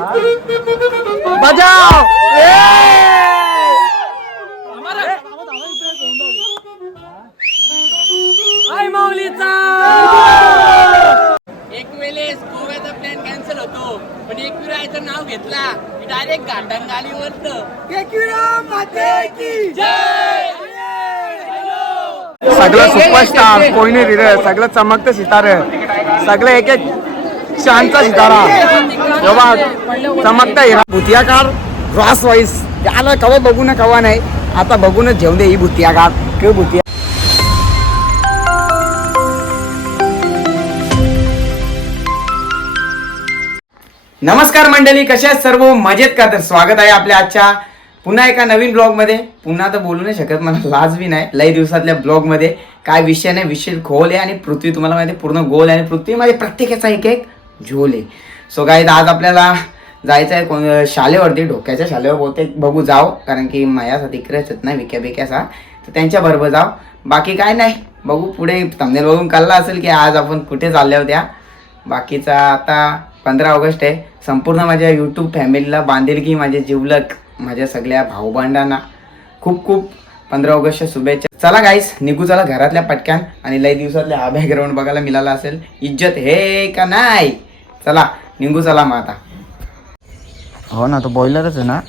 बजाव एक वेळेस गोव्याचा प्लॅन कॅन्सल होतो पण एकविरायचं नाव घेतला की डायरेक्ट घाटण गाली वरत सगळं सुपरस्टार कोई नाही रे सगळं चमकतं सितारे सगळं एक एक शानचा सितारा जेव्हा चमकता हिरा भुतियाकार क्रॉस वाईस त्याला कवा बघू ना कवा नाही आता बघूनच घेऊन दे ही भुतियाकार. किंवा भुतिया नमस्कार मंडळी कशा आहेत सर्व? मजेत का? तर स्वागत आहे आपल्या आजच्या पुन्हा एका नवीन ब्लॉगमध्ये पुन्हा तर बोलू नाही शकत मला लाज बी नाही. लई दिवसातल्या ब्लॉगमध्ये काय विषय नाही विषय खोल आहे आणि पृथ्वी तुम्हाला माहिती पूर्ण गोल आहे. आणि पृथ्वीमध्ये प्रत्येकाचा एक एक झोल आहे सो काय आज आपल्याला जायचं आहे कोण शालेवरती ढोक्याच्या शाळेवर बोलते बघू जाव कारण की माझ्यासाठी तिकडेच येत नाही विक्या बिक्याचा तर त्यांच्याबरोबर जाव बाकी काय नाही. बघू पुढे तमनेल बघून कळलं असेल की आज आपण कुठे चालल्या होत्या. बाकीचा आता पंधरा ऑगस्ट आहे. संपूर्ण माझ्या यूट्यूब फॅमिलीला बांधिलगी की माझे जिवलक माझ्या सगळ्या भाऊबांडांना. खूप खूप पंधरा ऑगस्टच्या शुभेच्छा. चला गाईस निघू चला घरातल्या पटक्यान. आणि लई दिवसातल्या हा बॅकग्राऊंड बघायला मिळाला असेल. इज्जत हे का नाही? चला निघू चला मग आता. हो ना तो बॉयलरच आहे ना.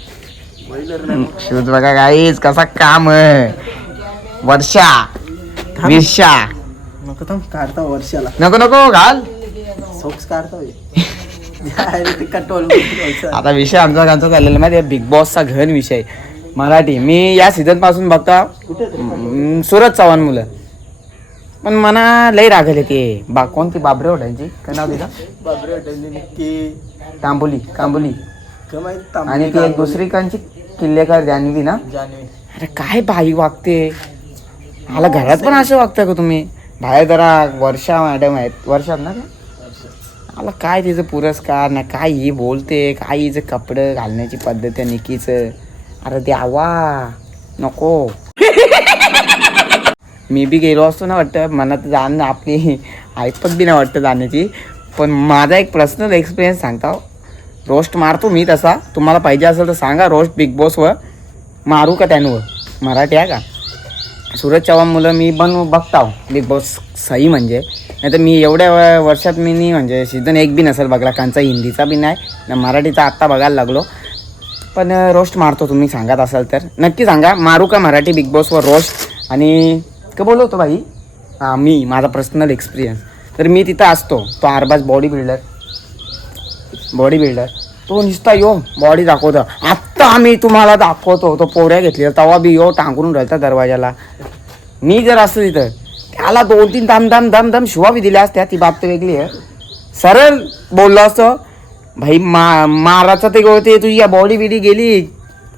शूज बघा गाईस कसा काम आहे. वर्षा विरशा. नको थांब काढता वर्षाला. नको नको घाल. सोक्स काढता आता विषय आमचा गांचा चाललेला माहिती बिग बॉसचा घन विषय. मराठी. मी या सीझनपासून बघता सुरज चव्हाण मुलं. पण मना लई रागले ते. बा कोणती? बाबरे ओढायची काय नाव तिला बाबरे हॉटेल नक्की. कांबोली कांबोली कमाई आणि ती एक दुसरी कांची किल्लेकर जान्हवी ना? जाने अरे काय बाई वागते. मला घरात पण असं वागता का तुम्ही? बाहेर जरा वर्षा मॅडम आहेत. वर्षात ना? मला काय तिचं पुरस्कार ना काय ही बोलते काय हिचं कपडं घालण्याची पद्धत आहे निकीचं अरे द्यावा नको. मी बी गेलो असतो ना वाटतं. मनात जाण आपली ऐपत बी नाही वाटतं जाण्याची. पण माझा एक पर्सनल एक्सपिरियन्स सांगता. रोस्ट मारतो मी तसा. तुम्हाला पाहिजे असेल तर सांगा. रोस्ट बिग बॉसवर मारू का त्यांवर मराठी आहे का? सूरज चव्हाण मुलं मी पण बघताव. बिग बॉस सही म्हणजे. नाही तर मी एवढ्या व- वर्षात मी नाही म्हणजे सीझन एक बी नसेल बघला. कांचा हिंदीचा बी नाही. ना मराठीचा आत्ता बघायला लागलो. पण रोस्ट मारतो तुम्ही सांगत असाल तर. नक्की सांगा. मारू का मराठी बिग बॉसवर रोस्ट आणि का बोलवतो भाई? हां मी माझा पर्सनल एक्सपिरियन्स तर मी तिथं असतो तो Arbaz body builder body builder तो नुसता यो बॉडी दाखवतो. आत्ता आम्ही तुम्हाला दाखवतो तो पोऱ्या घेतली. तवा बी यो टांगून राहता दरवाजाला. मी जर असतो तिथं त्याला दोन तीन दम दम दम दम शिवा बी दिल्या असत्या ती बाब तर वेगळी आहे. सरळ बोललो असतो भाई मा माराचा ते गोटे तुझी या बॉडी बिडी गेली.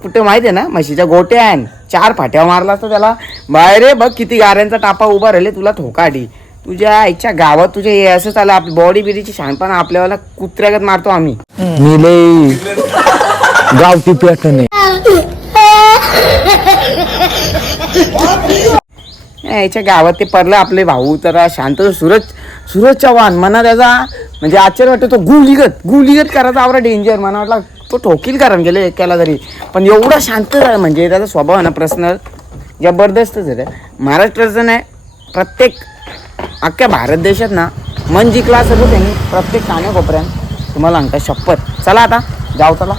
कुठे माहिती आहे ना म्हशीच्या गोट्यान चार फाट्या मारला असता त्याला. बाहेर रे बघ किती गाऱ्यांचा टापा उभा राहिले तुला ठोकाडी तुझ्या आईच्या गावात तुझ्या हे असं चाललं आपली बॉडी बिडीची शहाणपणा आपल्याला कुत्र्यागत मारतो आम्ही. मी लई गावठी पेट नाही याच्या गावात ते पडलं आपले भाऊ तर शांत सूरज सूरज चव्हाण मना त्याचा म्हणजे आश्चर्य वाटतं तो गुलिगत गुलिगत करायचा आवडा डेंजर मना वाटला तो ठोकील कारण गेले एकाला तरी. पण एवढा शांत झाला म्हणजे त्याचा स्वभाव आहे ना पर्सनल जबरदस्तच आहे महाराष्ट्राचं नाही प्रत्येक अख्ख्या भारत देशात ना मन जिंकला असं त्यांनी प्रत्येक कान्याकोपऱ्यात तुम्हाला सांगता शपथ. चला आता जाऊ चला.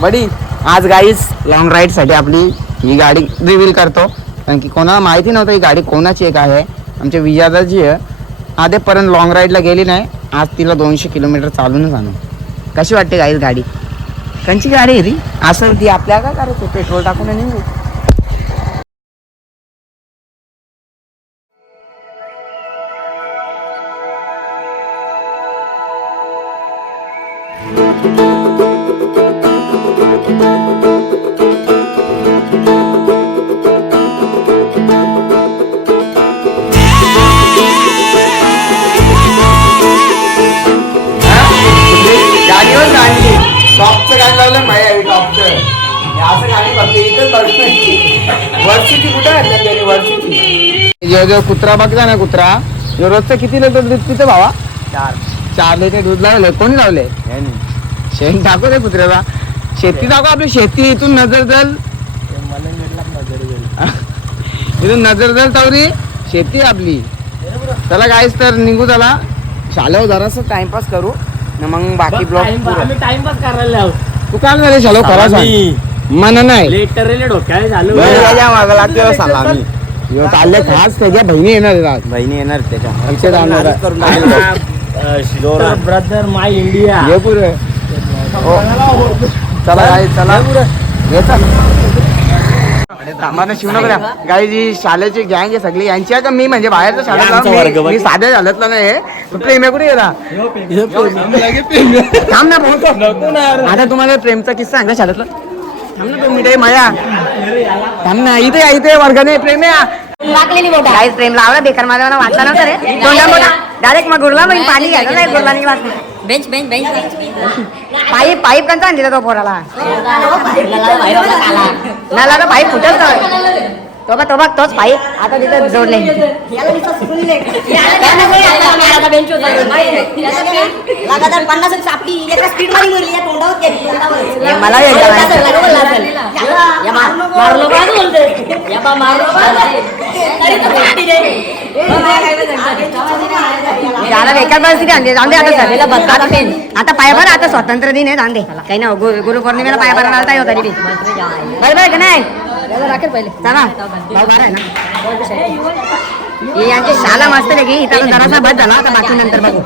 बडी आज गाईच लॉंग राईडसाठी आपली ही गाडी रिव्हील करतो. कारण की कोणाला माहिती नव्हतं ही गाडी कोणाची एक आहे. आमच्या विजादाची आहे. आधेपर्यंत लॉंग राईडला गेली नाही. आज तिला दोनशे किलोमीटर चालूनच आणू. कशी वाटते गाईच गाडी? कंची गाडी आहे ती असं ती आपल्या काय करायचं पेट्रोल टाकून निघू. जो कुत्रा बघता ना कुत्रा. जो रोजचं किती लिटर दूध पितो भावा? चार. चार लिटर दूध लावले. कोणी लावले? शेण दाखव रे कुत्र्याला. शेती दाखव आपली शेती. इथून नजर जल. इथून नजर जल तवरी. शेती आपली. चला काहीच तर निघू चला. शालेव जरासं टाइमपास करू. न मग बाकी ब्लॉग टाइमपास करायला तू काय झाले शालो खरा सांग मन नाही. लेटर डोक्याला झालो. ह्यो चालले खास त्याच्या बहिणी येणार आहेत आज. बहिणी येणार त्याच्या. जाणार आहे. ब्रदर माय इंडिया ये पुरे. हो. चला गाई चला. ये चल. करा गाई जी शाळेची गँग आहे सगळी. यांची आहे का मी म्हणजे बाहेरच्या शाळेतला मी- मी साध्या शाळेतला नाही तू प्रेम आहे कुठे गेला? थांब ना बोलतो आता तुम्हाला प्रेमचा किस्सा सांगा शाळेतला. थांब ना दोन मिनिटं माया. थांब ना इथे इथे वर्गाने प्रेम या. काहीच प्रेम लावला बेकार माझा मला वाटला नव्हता रे. तोंडा मोठा डायरेक्ट मग गुरला मग पाणी घ्यायला नाही गुरला नाही bench bench bench pipe pipe कंचा आणली तो पोराला. नाला तर पाईप फुटल तर तो बघ तो बघ तोच पाईप आता तिथे जोडले. लगातार पन्नास सापडी एका स्पीडमध्ये गेली या तोंडावर गेली, तोंडावर. हे मला एकदा माहिती. या मा- मारलो का असं बोलतोय? या बा मारलो का असं? तरी तो सापडी रे. त्याला बेकार परिस्थिती आणते जाऊन दे. आता पेन. आता पायभर आता स्वातंत्र्य दिन आहे. जाऊन दे. काही ना गुरु गुरुपौर्णिमेला पायभर आलता होता तरी बी बरोबर का नाही? राखेल पहिले. चला भाऊ बारा आहे ना? हे यांची शाला मस्त लगी इथं जरासा बस झाला आता बाकी नंतर बघू.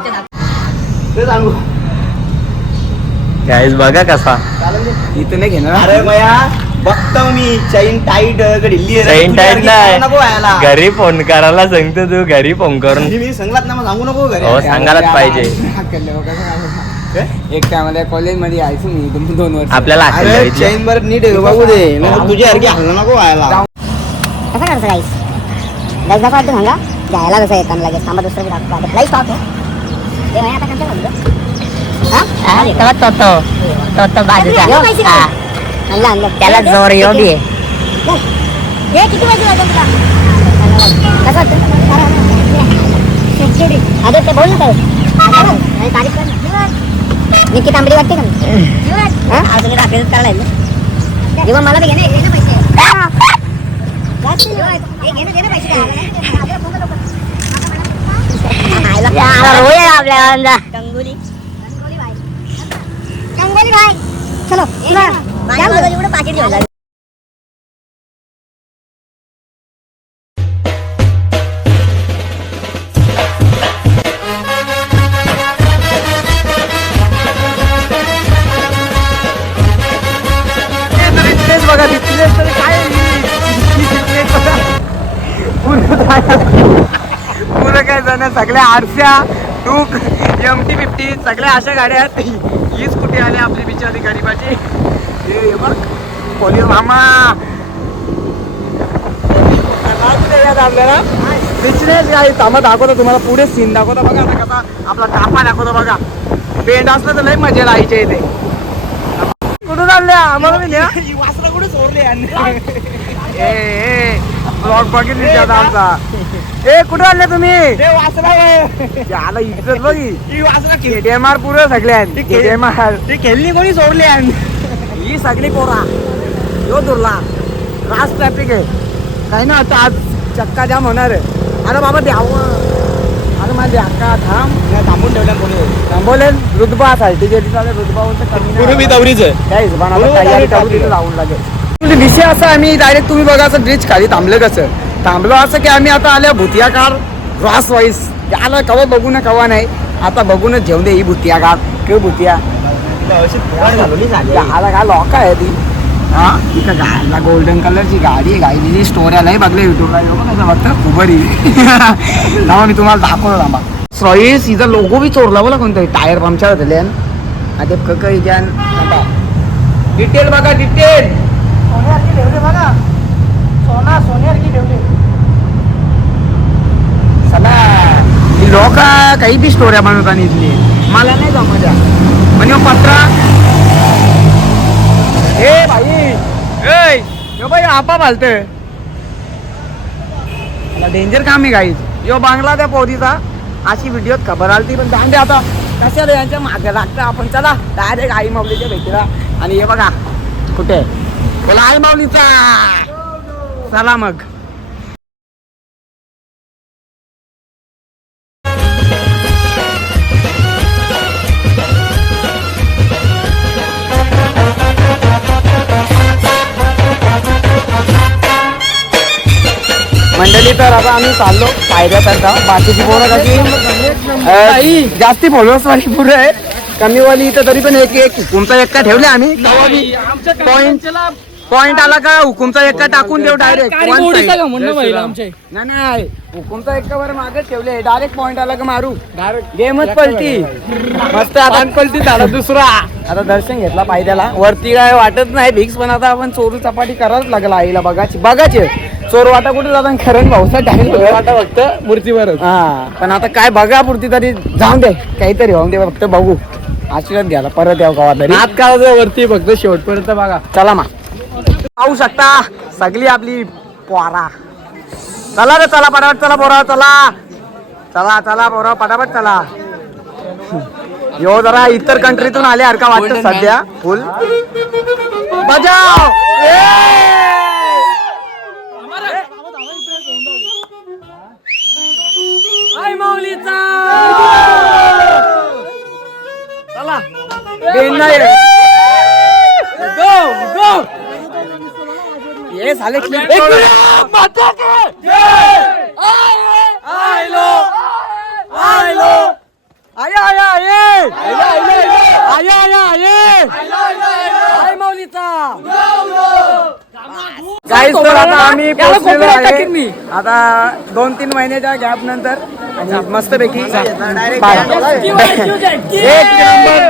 गाईज बघा कसा. इथं नाही घेणार. अरे मया बघतो मी. चैन टाईट ढिल्ली चैन टाईट नाही. घरी फोन करायला सांगतो तू घरी फोन करून. म्हणजे मी सांगलात ना मग सांगू नको घरी. हो सांगायलाच पाहिजे. एक टायमाला कॉलेजमध्ये यायचो मी दोन दोन वर्ष आपल्याला असेल अरे द्यायची. चैन बर नीट आहे, बघू दे तुझ्या सारखी हल्ला नको व्हायला कसं करायचं गाईस गाईस दाखवा वाटतं सांगा घ्यायला कसं येताना लगेच थांबा दुसरं लाइट स्टॉप आहे ते म्हणे आता कंचा घालतो हा तो तो तो तो बाजूचा हा आणला आणला त्याला जोर हे किती वाटत तुला? कसं वाटतं अरे ते बोल ना काय आणि तारीख कर ना. निकी तांबडी वाटते का हा? अजून एकदा अभ्यास करायला आहे ना. जेव्हा मला ते घे ना, घे ना पैसे. हे घे ना, घे ना पैसे द्या. याला रोय आहे आपल्या अंदा. गंगोली गंगोली भाई चलो माझ्या बाबाला एवढं पाकिट घेऊन सगळ्या आरस्या टूक एम टी फिफ्टी सगळ्या अशा गाड्या आहेत. ही स्कूटी आली आपली बिचारी गरीबाची? हे बघ. पोलीस मामा. कुठे आपल्याला बिचनेस काय थांबा दाखवतो तुम्हाला पुढे सीन दाखवतो बघा आता कसा आपला टापा दाखवतो बघा. पेंट असलं तर लय मजा आईच्या इथे कुठून आणल्या? आम्हाला नाही. वासरा कुठे ए ब्लॉग बघितली आमचा. ए कुठं आणले तुम्ही? आला इज्जत बघी. केटीएमआर पुरं सगळ्यात केटीएमआर ते खेळणी कोणी सोडले ही सगळी पोरा. यो दुरला. रास ट्रॅफिक आहे. काही ना आता आज चक्का जाम होणार आहे. अरे बाबा द्यावं. अरे माझे अक्का थांब. थांबून ठेवल्या कोणी? थांबवलेन. रुतबा रुतबा कमी नाही. मी दौरीच आहे त्या हिशोबाने तयारी direct करू टाकली. तिथं जाऊन लागेल. म्हणजे विषय असा आम्ही डायरेक्ट तुम्ही बघा असं ब्रिज खाली थांबलं कसं? थांबलो असं की आम्ही आता आल्या भुतिया कार क्रॉस वाईस आलं कवा बघू ना कवा नाही. आता बघूनच जेवण दे ही भुतिया कार किंवा भुतिया? झाली आला काय लॉक आहे ती? हा? तिथं गायला गोल्डन कलरची गाडी आहे गायली स्टोरी आलाही बघले युट्यूबला कसं बघतं खुबरी थांबा मी तुम्हाला दाखवलं थांबा. सॉईस हिचा लोगो बी चोरला बोला कोणतरी. टायर पंक्चर झाले आता कक इथ्यान. डिटेल बघा डिटेल सोन्यासारखी ठेवले बघा. सोना सोन्यासारखी ठेवले चला ही लोक काही बी स्टोऱ्या बनवतात इथली. मला नाही जमत या. पण ह्यो पत्रा. ए भाई. ए यो भाई आपा भालतोय डेंजर काम आहे गाईज यो बांगला त्या पोरीचा. अशी व्हिडिओत खबर आलती पण जाऊन दे आता. कशाला यांच्या मागे लागतं? आपण चला. डायरेक्ट आई माऊलीच्या भेटीला. आणि हे बघा. कुठे? बोला आई माऊलीचा. चला मग. आता आम्ही चाललो पायऱ्याकरता बाकीची पोरं कशी? अं, जास्ती फॉलोअर्स वाली पोरं आहे कमी वाली इथं तरी पण एक एक हुकुमचा एक्का ठेवले आम्ही. पॉइंट पॉइंट आला का हुकुमचा एक्का टाकून देऊ डायरेक्ट नाही नाही. हुकुमचा एक्का वर मागच ठेवले. डायरेक्ट पॉइंट आला का मारू? गेमच पलटी. मस्त आता पलटी झाला दुसरा. आता दर्शन घेतला पायद्याला वरती काय वाटत नाही. भिक्स पण आता आपण चोरू चपाटी करायला लागला आईला बघाची बघाचे चोर वाटा कुठे जाता खरण भाऊसा टाइम वाटा फक्त मूर्तीवर हा पण आता काय बघा मूर्ती तरी जाऊन दे काहीतरी होऊन दे फक्त बघू. आशीर्वाद घ्यायला परत यावं गावात तरी. हात का वरती फक्त शेवटपर्यंत बघा. चला मा. पाहू शकता सगळी आपली पोरा. चला रे चला पटापट चला पोरा चला. चला चला पोरा पटापट चला. यो जरा इतर कंट्रीतून आले का वाटतं सध्या. फुल बजाव! Ben Nair. Go, go. Yes, Alex. Ekura, matake. Jai. Aye. Aye lo. Aye lo. Aye aye aye. Aye aye aye. Aye aye aye. Aye aye aye. Aye Maulita. Go. काहीच तर आता आम्ही पोहोचलेलो आहे. आता दोन तीन महिन्याच्या गॅप नंतर आणि मस्तपैकी एक नंबर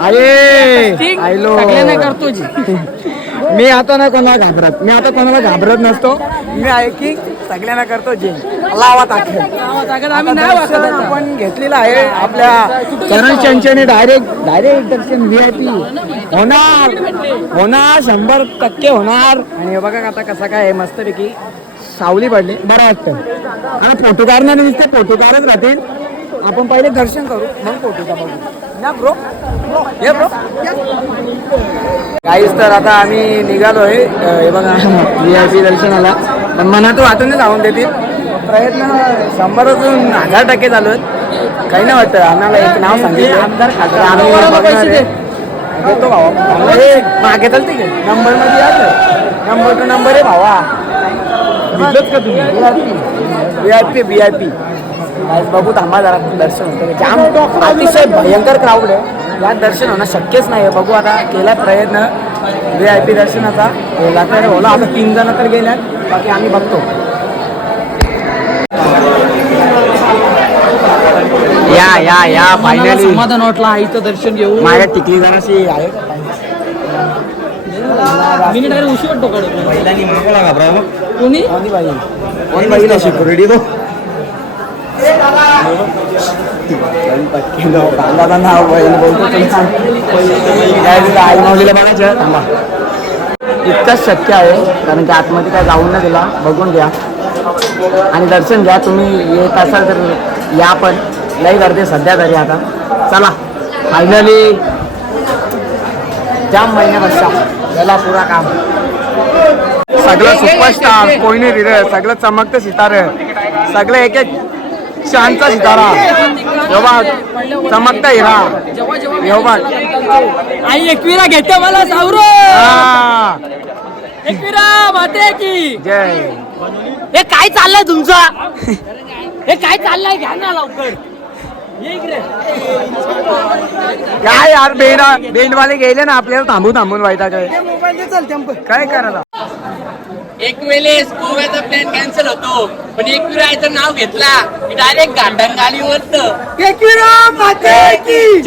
अरे आयलो करतो मी आता ना कोणाला घाबरत मी आता कोणाला घाबरत नसतो. मी आहे की सगळ्यांना करतो जे लावा ताकद. आपण घेतलेला आहे. आपल्या करण चंचने डायरेक्ट डायरेक्ट दर्शन व्ही आय पी होणार. होणार शंभर टक्के होणार. आणि हे बघा आता कसा काय आहे. मस्तपैकी सावली पडली. बरं वाटतं. आणि फोटो काढणार नुसते फोटो काढत राहतील. आपण पहिले दर्शन करू मग फोटोचा बघू. ना ब्रो ये ब्रो काहीच तर आता आम्ही निघालोय. अं, हे बघा व्ही आय पी दर्शनाला. पण मनात वाटून जाऊन देतील. प्रयत्न शंभरातून हजार टक्के चालू आहेत. काही नाही वाटतं. आम्हाला एक नाव सांगितलं. आमदार खासदार आम्ही. देतो भावा. हे मागे चालते की? नंबरमध्ये यायचं नंबर टू नंबर आहे भावा. का तुम्ही? V I P V I P बघू थांबा जरा. दर्शन होतं. जाम अतिशय भयंकर क्राऊड आहे. यात दर्शन होणं शक्यच नाही आहे. बघू आता केला प्रयत्न. व्ही आय पी दर्शनाचा. होला तर होला आता तीन जण तर गेल्यात. बाकी आम्ही बघतो या या या फायनली समाधान वाटलं आईचं दर्शन घेऊ माझ्या टिकली जराशी आहे मी डायरेक्ट उशी वाटतो कोणी कोणी बाई कोणी बाईला सिक्युरिटी तो नाव बैल बोलतो आई बघायचं थांबा इतकंच शक्य आहे कारण की आतमध्ये काय जाऊन नाही दिला बघून घ्या. आणि दर्शन घ्या तुम्ही येत असाल तर या पण. लई गर्दी सध्या तरी आता. चला फायनली जाम महिन्यापेक्षा याला पुरा काम. सगळं सुपरस्टार कोणी रे सगळं चमकतं सितार. सगळं एक एक शांतचा सितारा बघ चमकता हिरा बघ आई एकविरा घेते मला सावरो. हा. एकविरा माते की. जय. हे काय चाललंय तुमचं? हे काय चाललंय? घ्या ना लवकर. काय यार बेन बेंडवाले गेले ना आपल्याला थांबून थांबून व्हायचा काय काय करायला? एक वेळेस गोव्याचा प्लॅन कॅन्सल होतो. पण एकविरायचं नाव घेतला. की डायरेक्ट गांडंगाली वरत एकविरा माते की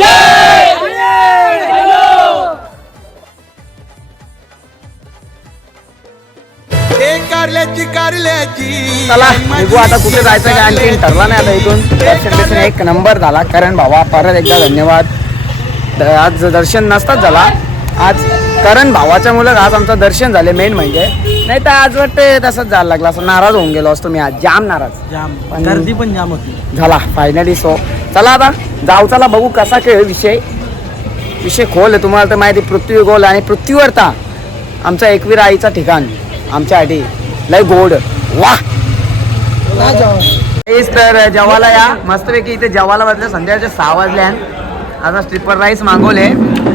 चला निघू आता. कुठे जायचं काय आणखी ठरला नाही आता इथून. दर्शन बिर्शन एक नंबर झाला. कारण भावा परत एकदा धन्यवाद. द- आज दर्शन नसताच झाला. आज कारण भावाच्या मुलं आज आमचं दर्शन झाले मेन म्हणजे. नाही तर आज वाटते तसंच जायला लागला. असं नाराज होऊन गेलो असतो मी आज. जाम नाराज. जाम. पण- गर्दी पण जाम होती. झाला फायनली सो चला आता जाऊ चला बघू कसा खेळ विषय. विषय खोल आहे तुम्हाला तर माहिती पृथ्वी गोल आणि पृथ्वीवर ता आमचा एकवीर आईचा ठिकाण आमच्यासाठी लय गोड. वा तेच तर जेवायला या. मस्तपैकी इथे जेवायला बदल्या संध्याकाळचे सहा वाजले. आता स्लिपर राईस मागवले.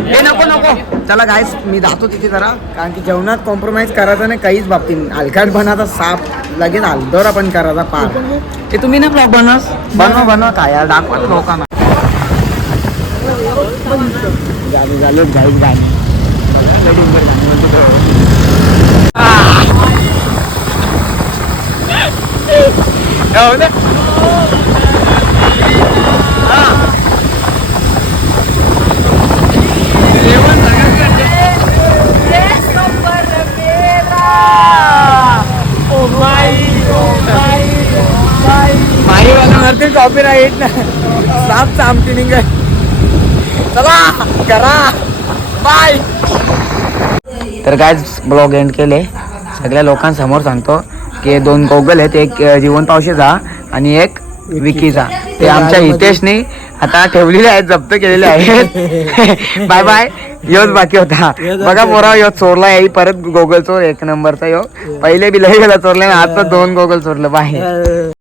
हे नको नको. चला गायस मी जातो तिथे जरा. कारण की जेवणात कॉम्प्रोमाइज करायचं नाही काहीच बाबतीत हलकाटपणाचा साप लगेच आलदोर पण करायचा पार. ते तुम्ही ना बनवस बनव बनवा काय यार दाखवत लोकांना. झाले झाले गाईच गाणी गाणी म्हणतो तो. हो ना? माही बनवणार कॉपी राईट ना. साप चामती निघ चला करा. बाय तर काय ब्लॉग एंड केले. सगळ्या लोकांसमोर सांगतो की दोन गोगल आहेत. एक जीवन पावशेचा आणि एक विकीचा ते आमच्या हितेशने आता ठेवलेले आहेत जप्त केलेले आहेत. बाय बाय योच बाकी होता. बघा पोरा यो चोरला येई परत गोगल चोर एक नंबरचा यो. पहिले बी लय गेला चोरला आता दोन गोगल चोरलं. बाय